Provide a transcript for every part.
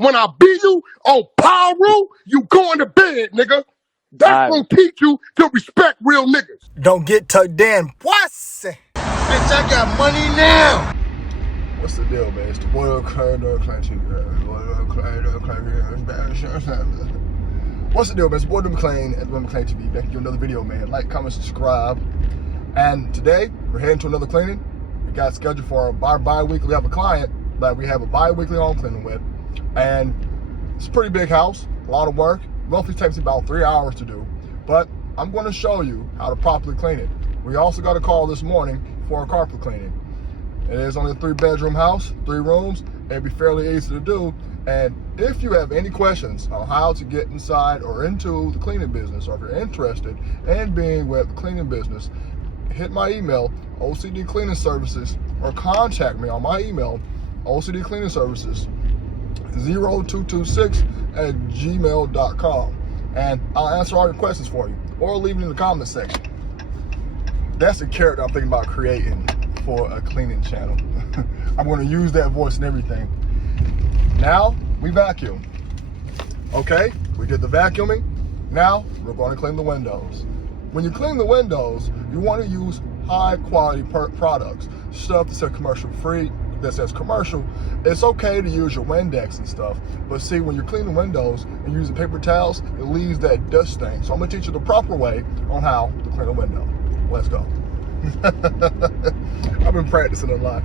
When I beat you on power rule, you going to bed, nigga. That's gonna teach you to respect real niggas. Don't get tucked in, pussy. Bitch, I got money now. What's the deal, man? It's the boy of What's the deal, man? It's boy McClain at McClain TV. Back to another video, man. Like, comment, subscribe. And today we're heading to another cleaning. We got scheduled for our bi-weekly. We have a client that we have a bi-weekly home cleaning with, and it's a pretty big house, a lot of work. Roughly takes about 3 hours to do, but I'm going to show you how to properly clean it. We also got a call this morning for a carpet cleaning. It is only a 3-bedroom house, 3 rooms. It'd be fairly easy to do. And if you have any questions on how to get inside or into the cleaning business, or if you're interested in being with the cleaning business, hit my email, OCD Cleaning Services, or contact me on my email, OCD Cleaning Services 0226@gmail.com, and I'll answer all your questions for you, or leave it in the comment section. That's the character I'm thinking about creating for a cleaning channel. I'm going to use that voice and everything. Now we vacuum. Okay, we did the vacuuming. Now we're going to clean the windows. When you clean the windows, you want to use high quality products, stuff that says commercial free, that says commercial. It's okay to use your Windex and stuff, but see, when you're cleaning windows and using paper towels, it leaves that dust stain. So I'm gonna teach you the proper way on how to clean a window. Let's go. I've been practicing a lot.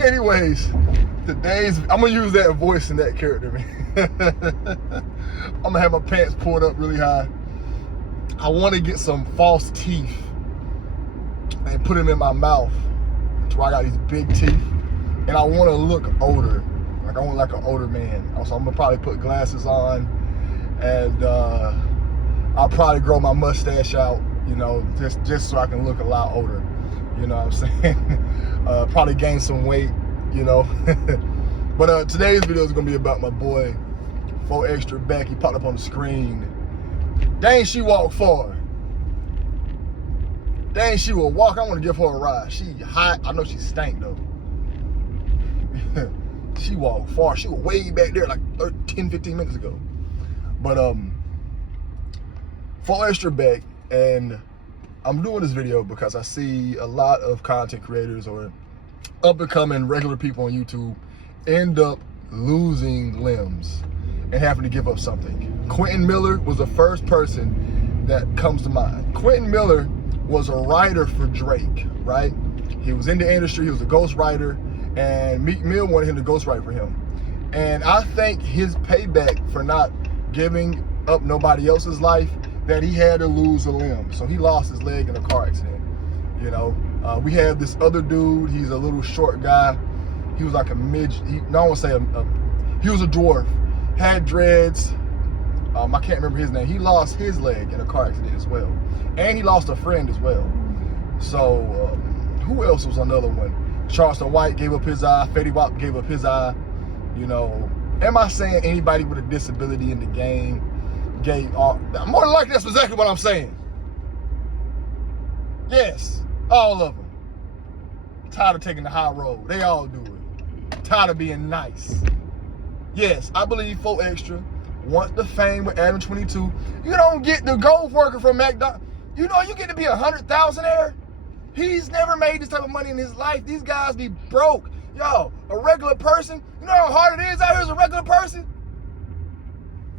Anyways, I'm gonna use that voice and that character, man. I'm gonna have my pants pulled up really high. I want to get some false teeth and put them in my mouth. That's why I got these big teeth, and I want to look older. Like I want like an older man. So I'm gonna probably put glasses on, and I'll probably grow my mustache out, you know, just so I can look a lot older. You know what I'm saying? Probably gain some weight, you know. But today's video is gonna be about my boy, 4 Extra Beck. He popped up on the screen. Dang, she walked far. Dang, she will walk. I want to give her a ride. She hot. I know she stank though. She walked far. She was way back there like 10, 15 minutes ago. But 4 Extra Beck, and I'm doing this video because I see a lot of content creators or up and coming regular people on YouTube end up losing limbs and having to give up something. Quentin Miller was the first person that comes to mind. Quentin Miller was a writer for Drake, right? He was in the industry, he was a ghostwriter, and Meek Mill wanted him to ghostwrite for him. And I think his payback for not giving up nobody else's life, that he had to lose a limb. So he lost his leg in a car accident, you know? We have this other dude, he's a little short guy. He was like a midget, he was a dwarf, had dreads. I can't remember his name. He lost his leg in a car accident as well. And he lost a friend as well. So, who else was another one? Charleston White gave up his eye. Fetty Wap gave up his eye. You know, am I saying anybody with a disability in the game gave up? More than likely, that's exactly what I'm saying. Yes, all of them. Tired of taking the high road. They all do it. Tired of being nice. Yes, I believe 4 Extra wants the fame with Adam 22. You don't get the gold worker from McDonald's. You know, you get to be a 100,000-aire. He's never made this type of money in his life. These guys be broke. Yo, a regular person, you know how hard it is out here as a regular person?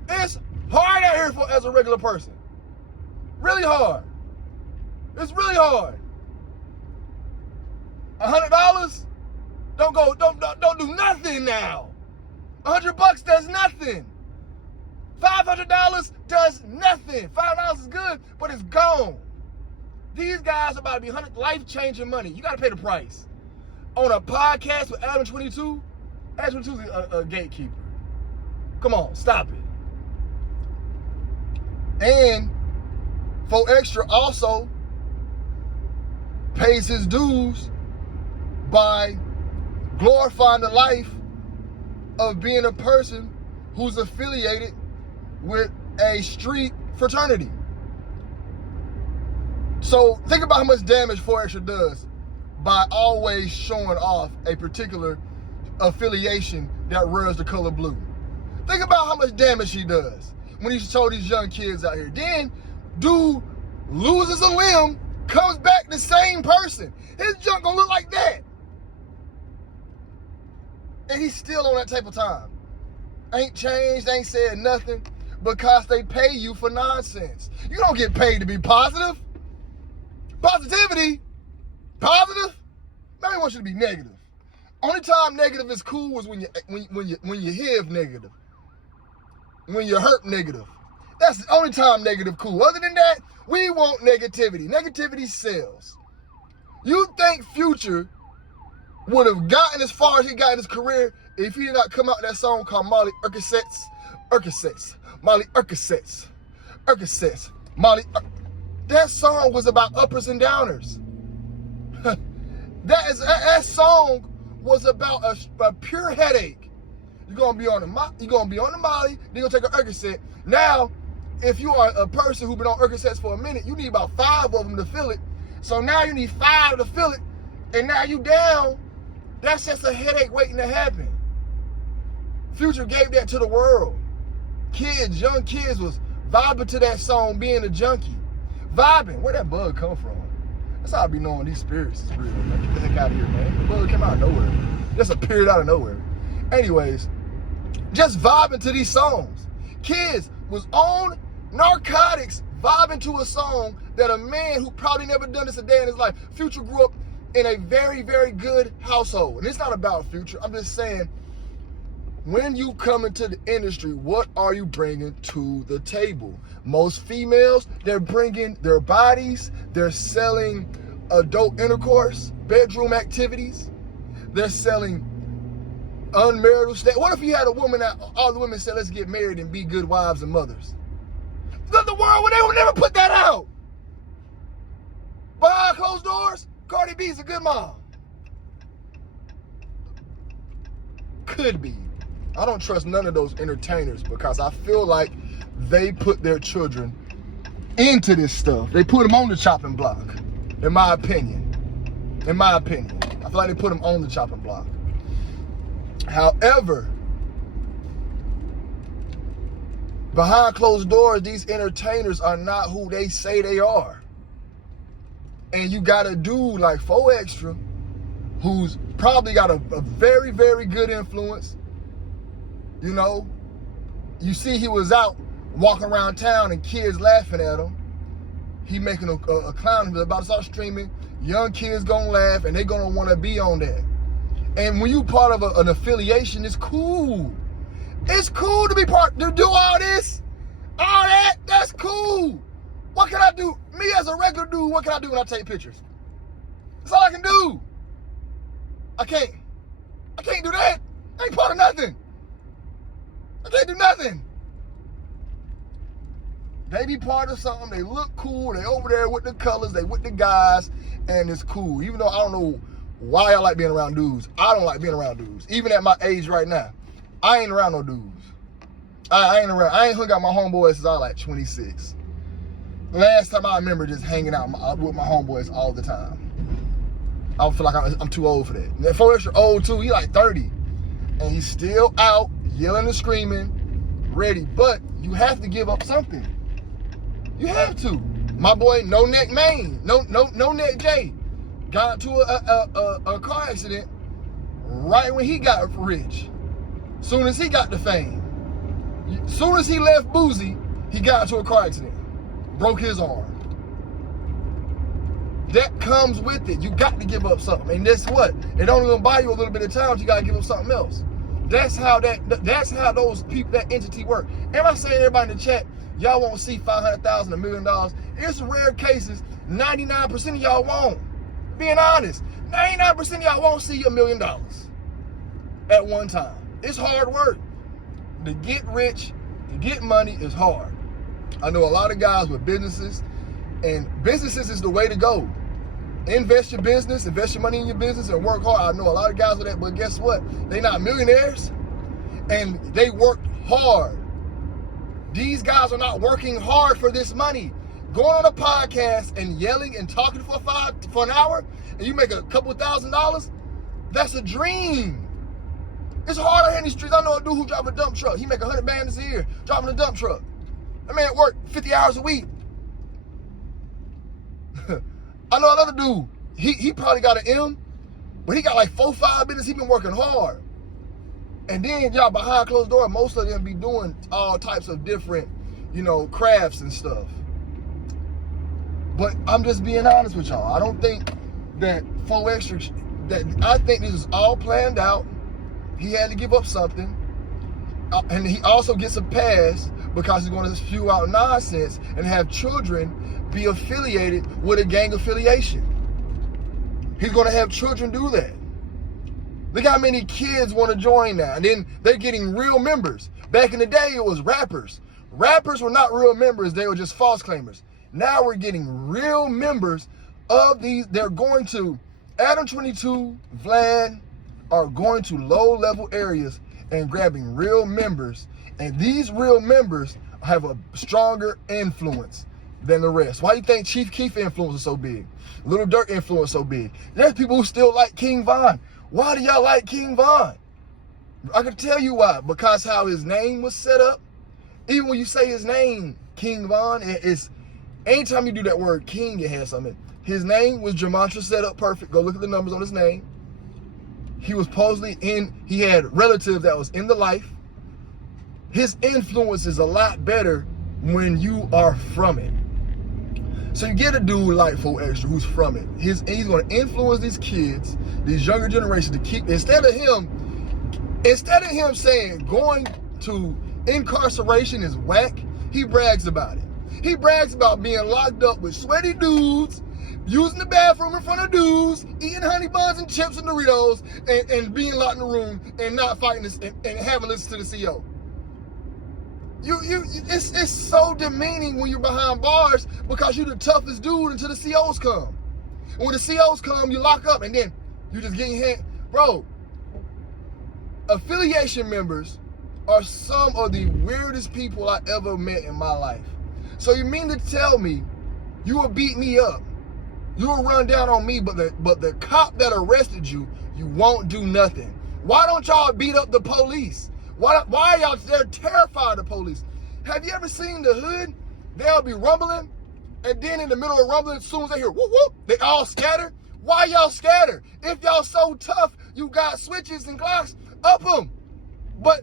It's hard out here as a regular person. Really hard. It's really hard. $100? Don't do nothing now. $100 does nothing. $500 does nothing. $5 is good, but it's gone. These guys are about to be life-changing money. You got to pay the price. On a podcast with Adam 22, Adam 22 is a gatekeeper. Come on, stop it. And 4 Extra also pays his dues by glorifying the life of being a person who's affiliated with a street fraternity. So think about how much damage 4 Extra does by always showing off a particular affiliation that wears the color blue. Think about how much damage he does when he show these young kids out here. Then, dude loses a limb, comes back the same person. His junk gonna look like that. And he's still on that type of time. Ain't changed, ain't said nothing, because they pay you for nonsense. You don't get paid to be positive. Positivity, positive, nobody wants you to be negative. Only time negative is cool is when you have negative. When you hurt negative. That's the only time negative cool. Other than that, we want negativity. Negativity sells. You think Future would have gotten as far as he got in his career if he did not come out with that song called Molly Urquisets, Molly. That song was about uppers and downers. That song was about a pure headache. You're gonna be on the Molly, then you're gonna take an Urquisette. Now, if you are a person who's been on Urquisets for a minute, you need about 5 of them to fill it. So now you need 5 to fill it, and now you down. That's just a headache waiting to happen. Future gave that to the world. Kids, young kids was vibing to that song, being a junkie. Vibing. Where'd that bug come from? That's how I be knowing these spirits is real, man. Get the heck out of here, man. The bug came out of nowhere. Just appeared out of nowhere. Anyways, just vibing to these songs. Kids was on narcotics vibing to a song that a man who probably never done this a day in his life. Future grew up in a very, very good household. And it's not about Future. I'm just saying, when you come into the industry, what are you bringing to the table? Most females, they're bringing their bodies. They're selling adult intercourse, bedroom activities. They're selling unmarital status. What if you had a woman that all the women said, let's get married and be good wives and mothers? The world, they would never put that out. Behind closed doors, Cardi B's a good mom. Could be. I don't trust none of those entertainers because I feel like they put their children into this stuff. They put them on the chopping block, in my opinion. I feel like they put them on the chopping block. However, behind closed doors, these entertainers are not who they say they are. And you got a dude like 4Extra, who's probably got a very, very good influence. You know, you see he was out walking around town and kids laughing at him. He making a clown. He's about to start streaming. Young kids gonna laugh and they gonna wanna be on that. And when you part of an affiliation, it's cool. It's cool to be to do all this, all that, that's cool. What can I do? Me as a regular dude, what can I do when I take pictures? That's all I can do. I can't do that. I ain't part of nothing. I can't do nothing. They be part of something, they look cool, they over there with the colors, they with the guys, and it's cool. Even though I don't know why I like being around dudes. I don't like being around dudes. Even at my age right now, I ain't around no dudes. I ain't hung out with my homeboys since I was like 26. Last time I remember just hanging out with my homeboys all the time. I feel like I'm too old for that. And 4Extra old too, he like 30. And he's still out, yelling and screaming, ready. But you have to give up something. You have to. My boy, No Neck Maine, no Neck J, got into a car accident right when he got rich. Soon as he got the fame. Soon as he left Boozy, he got into a car accident. Broke his arm. That comes with it. You got to give up something. And that's what? It only gonna buy you a little bit of time. You gotta give up something else. That's how those people, that entity work. Am I saying everybody in the chat, y'all won't see $500,000, $1 million? It's rare cases. 99% of y'all won't. Being honest, 99% of y'all won't see $1 million at one time. It's hard work. To get rich, to get money is hard. I know a lot of guys with businesses, and businesses is the way to go. Invest your business, invest your money in your business, and work hard. I know a lot of guys with that, but guess what? They're not millionaires, and they work hard. These guys are not working hard for this money. Going on a podcast and yelling and talking for an hour, and you make a couple $1,000, that's a dream. It's hard out here in the streets. I know a dude who drives a dump truck. He make 100 bands a year driving a dump truck. That man work 50 hours a week. I know another dude. He probably got an M, but he got like 4 or 5 businesses. He been working hard. And then y'all behind closed doors, most of them be doing all types of different, you know, crafts and stuff. But I'm just being honest with y'all. I don't think that 4 Extra, I think this is all planned out. He had to give up something. And he also gets a pass because he's going to spew out nonsense and have children be affiliated with a gang affiliation. He's going to have children do that. Look how many kids want to join now. And then they're getting real members. Back in the day, it was rappers. Rappers were not real members. They were just false claimers. Now we're getting real members of these. They're going to, Adam 22, Vlad, are going to low-level areas and grabbing real members. And these real members have a stronger influence than the rest. Why do you think Chief Keef influence is so big? Little Durk influence so big? There's people who still like King Von. Why do y'all like King Von? I can tell you why. Because how his name was set up. Even when you say his name, King Von, it's anytime you do that word king, it has something. His name was gematria set up perfect. Go look at the numbers on his name. He was supposedly he had relatives that was in the life. His influence is a lot better when you are from it. So you get a dude like 4 Extra who's from it. He's going to influence these kids, these younger generations to keep, instead of him saying going to incarceration is whack, he brags about it. He brags about being locked up with sweaty dudes, using the bathroom in front of dudes, eating honey buns and chips and Doritos, and being locked in the room and not fighting this, and having listened to the CO. It's so demeaning when you're behind bars because you're the toughest dude until the COs come. And when the COs come, you lock up and then you just get your hand. Bro, affiliation members are some of the weirdest people I ever met in my life. So you mean to tell me you will beat me up, you will run down on me, but the cop that arrested you, you won't do nothing? Why don't y'all beat up the police? Why are y'all, they're terrified of the police? Have you ever seen the hood? They'll be rumbling, and then in the middle of rumbling, as soon as they hear whoop whoop, they all scatter. Why y'all scatter? If y'all so tough, you got switches and Glocks, up them. But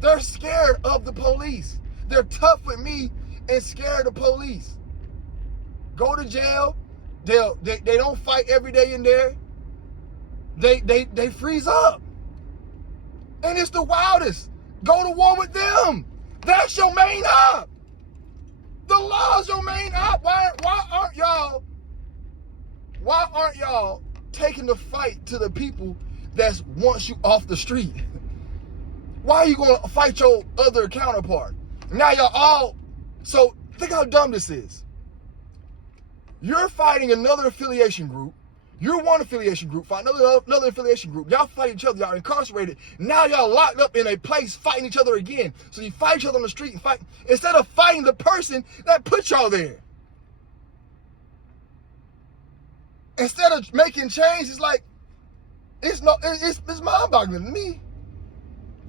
they're scared of the police. They're tough with me and scared of the police. Go to jail. They don't fight every day in there. They freeze up. And it's the wildest. Go to war with them. That's your main op. The law's your main op. Why aren't y'all taking the fight to the people that wants you off the street? Why are you going to fight your other counterpart? Now y'all all, so think how dumb this is. You're fighting another affiliation group. You're one affiliation group, fight another affiliation group. Y'all fight each other, y'all incarcerated. Now y'all locked up in a place fighting each other again. So you fight each other on the street and fight, instead of fighting the person that put y'all there. Instead of making change, it's like, it's mind-boggling to me.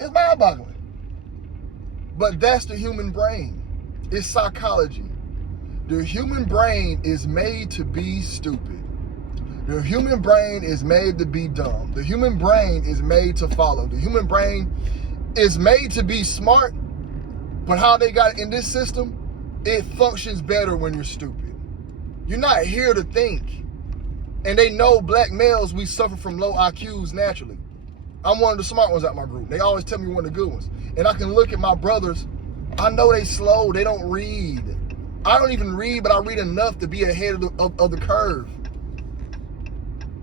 It's mind-boggling. But that's the human brain. It's psychology. The human brain is made to be stupid. The human brain is made to be dumb. The human brain is made to follow. The human brain is made to be smart, but how they got it in this system, it functions better when you're stupid. You're not here to think. And they know black males, we suffer from low IQs naturally. I'm one of the smart ones out my group. They always tell me one of the good ones. And I can look at my brothers, I know they slow, they don't read. I don't even read, but I read enough to be ahead of the curve.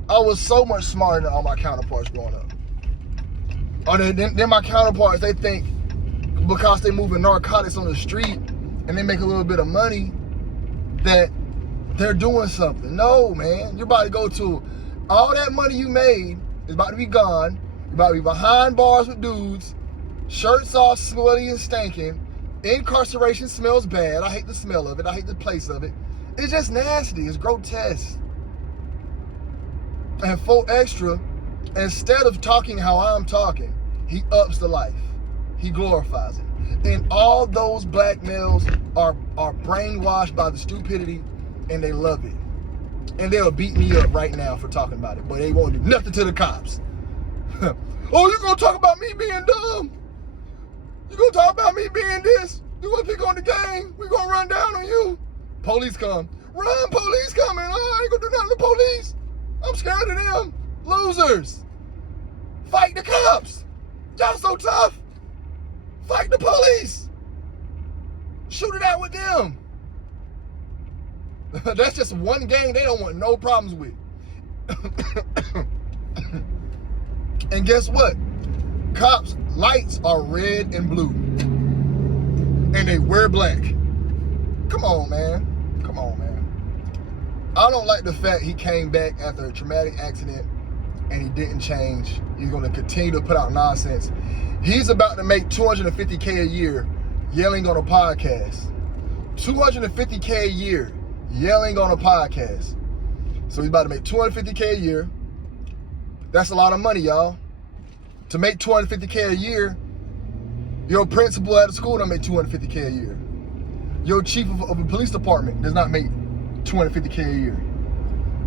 I was so much smarter than all my counterparts growing up. Then my counterparts, they think because they moving narcotics on the street and they make a little bit of money that they're doing something. No, man. You're about to go to, all that money you made is about to be gone. You're about to be behind bars with dudes, shirts all sweaty and stinking. Incarceration smells bad. I hate the smell of it. I hate the place of it. It's just nasty. It's grotesque. And 4 Extra Instead of talking how I'm talking, he ups the life. He glorifies it. And all those black males are brainwashed by the stupidity, and they love it. And they'll beat me up right now for talking about it, but they won't do nothing to the cops. Oh, you gonna talk about me being dumb? You gonna talk about me being this? You gonna pick on the gang? We gonna run down on you? Police come. Run, police coming. Oh, I ain't gonna do nothing to police. I'm scared of them. Losers. Fight the cops. Y'all so tough. Fight the police. Shoot it out with them. That's just one gang they don't want no problems with. And guess what? Cops' lights are red and blue. And they wear black. Come on, man. Come on, man. I don't like the fact he came back after a traumatic accident and he didn't change. He's going to continue to put out nonsense. He's about to make $250K a year yelling on a podcast. $250K a year yelling on a podcast. So he's about to make $250K a year. That's a lot of money, y'all. To make $250K a year, your principal at a school don't make $250K a year. Your chief of a police department does not make $250K a year.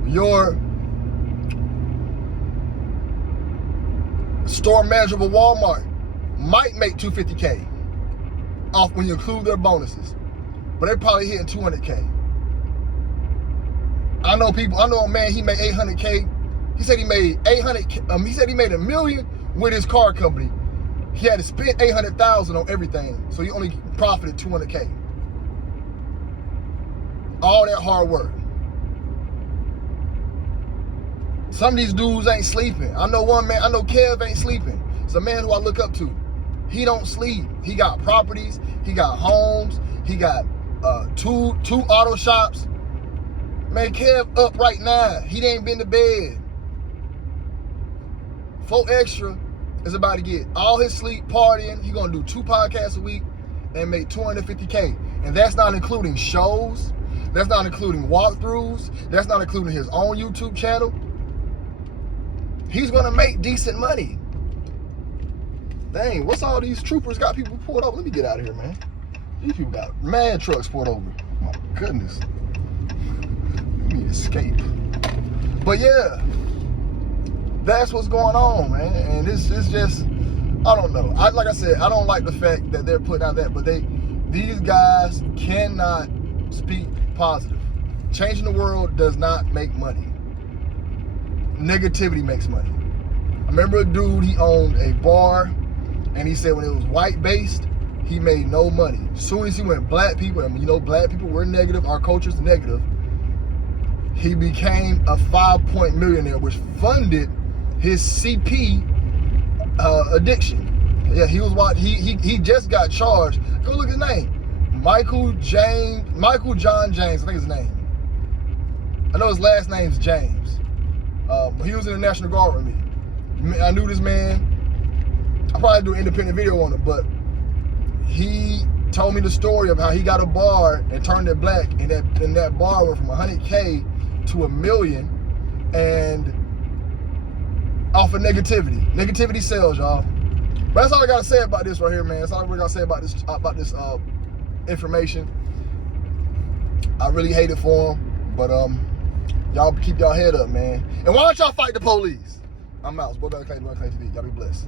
Your store manager of a Walmart might make $250K off when you include their bonuses, but they're probably hitting $200K. I know a man, he made $800K. He said he made $800K. He said he made $1 million with his car company. He had to spend $800,000 on everything, so he only profited $200K. All that hard work. Some of these dudes ain't sleeping. I know one man, I know Kev ain't sleeping. It's a man who I look up to. He don't sleep. He got properties, he got homes, he got two auto shops. Man, Kev up right now. He ain't been to bed. 4 Extra is about to get all his sleep, partying. He gonna do 2 podcasts a week and make $250K. And that's not including shows. That's not including walkthroughs. That's not including his own YouTube channel. He's gonna make decent money. Dang, what's all these troopers got people pulled over? Let me get out of here, man. These people got mad trucks pulled over. Oh my goodness. Let me escape. But yeah, that's what's going on, man. And this is just, I don't know. Like I said, I don't like the fact that they're putting out that, but these guys cannot speak positive. Changing the world does not make money. Negativity makes money. I remember a dude, he owned a bar, and he said when it was white-based, he made no money. As soon as he went black people, and you know black people, we're negative, our culture's negative, he became a 5-point millionaire, which funded his CP addiction. Yeah, he just got charged. Go look at his name. Michael John James, I think his name. I know his last name's James. He was in the National Guard with me. I knew this man. I probably do an independent video on him, but he told me the story of how he got a bar and turned it black, and that bar went from 100K to $1 million, and off of negativity. Negativity sells, y'all. But that's all I gotta say about this right here, man. That's all I gotta say about this information. I really hate it for him, but y'all keep y'all head up, man. And why don't y'all fight the police? I'm out. It's Bodily TV. Y'all be blessed.